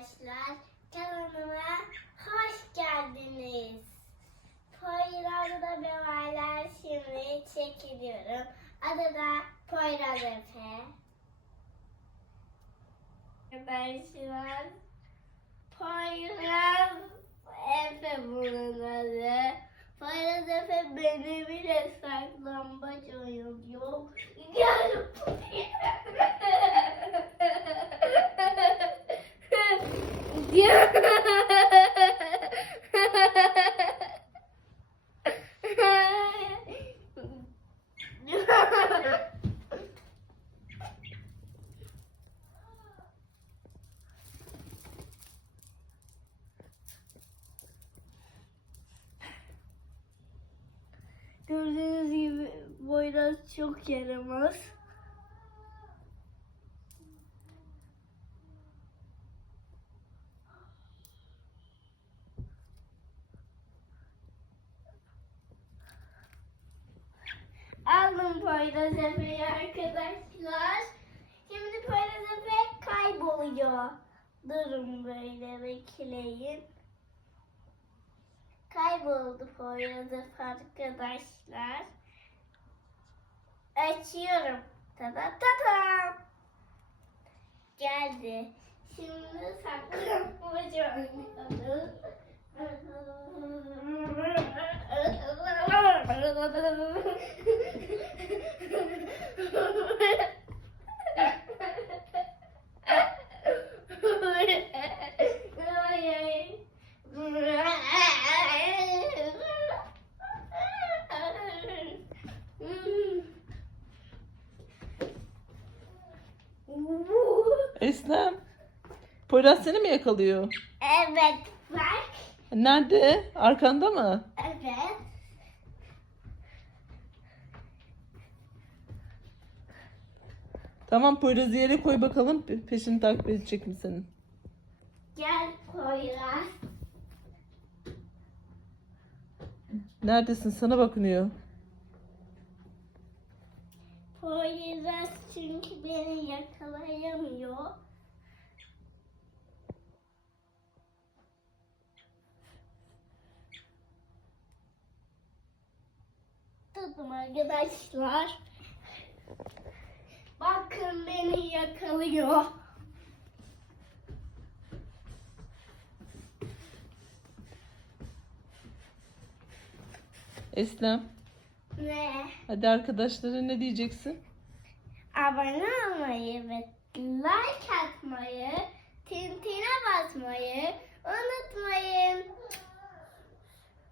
arkadaşlar. Kanalıma hoş geldiniz. Poyraz'da bebeler şimdi çekiliyorum. Adı da Poyraz Efe. Arkadaşlar Poyraz Efe bunun adı. Poyraz Efe beni bile saklambaç oynuyor. Gel Gördüğünüz gibi Boyraz çok yaramaz. Aldım Poyraz Efe'yi arkadaşlar. Şimdi Poyraz Efe kayboluyor. Durun böyle bekleyin. Kayboldu Poyraz Efe arkadaşlar. Açıyorum. Tada tada. Geldi. Şimdi oynayalım. Eslem. Poyraz seni mi yakalıyor? Evet bak. Nerede? Arkanda mı? Evet. Tamam Poyraz'ı yere koy bakalım. Pe- Peşini takip edecek mi senin? Gel Poyraz. Neredesin? Sana bakınıyor. Poyraz çünkü beni yakalayamıyor. Tuttum arkadaşlar. Bakın beni yakalıyor. Eslem. Ne? Hadi arkadaşlara ne diyeceksin? Abone olmayı ve like atmayı,